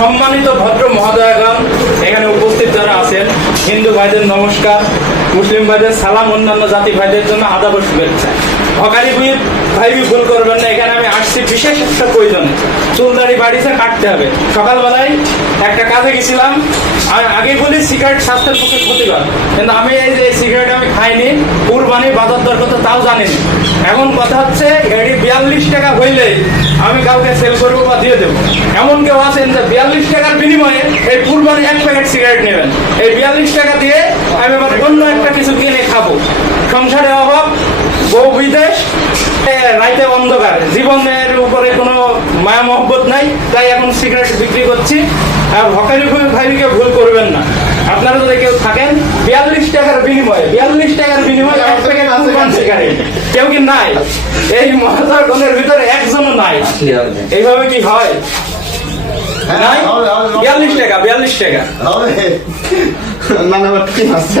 সম্মানিত ভদ্র মহোদয়গণ, এখানে উপস্থিত যারা আছেন, হিন্দু ভাইদের নমস্কার, মুসলিম ভাইদের সালাম, অন্যান্য জাতি ভাইদের জন্য আদাব ও শুভেচ্ছা। হকারি ভাই ভুল করবেন না, এখানে আমি আসছি বিশেষ একটা প্রয়োজনে। চুলদাড়ি বাড়িতে কাটতে হবে। সকালবেলায় একটা কাজে গেছিলাম। আমি আগে বলি সিগারেট স্বাস্থ্যের পক্ষে ক্ষতিকর, কিন্তু আমি এই যে সিগারেট আমি খাইনি, কুরবানি বাজার দর কত তাও জানিনি। এখন কথা হচ্ছে এটি 42 টাকা হইলে আমি কাউকে সেল করবো বা দিয়ে দেবো। এমন কেউ আছেন যে 42 টাকার বিনিময়ে এই কুরবানি এক প্যাকেট সিগারেট নেবেন। এই 42 টাকা দিয়ে আমি আবার অন্য একটা কিছু কিনে খাবো। সংসারে অভাব, বউ বিদেশ, রাইতে অন্ধকার, জীবনের উপরে কোনো মায়া মহব্বত নাই, তাই এখন সিগারেট বিক্রি করছি। আর হকারি ভাইকে ভুল করবেন না। আপনারা যদি কেউ থাকেন 42 টাকার বিনিময়ে এক প্যাকেট কুরবান সিগারেট কেউ কি নাই? এই মহাজনের ভিতরে একজনও নাই। এইভাবে কি হয়? নাই? 42 টাকা হবে না, ঠিক আছে।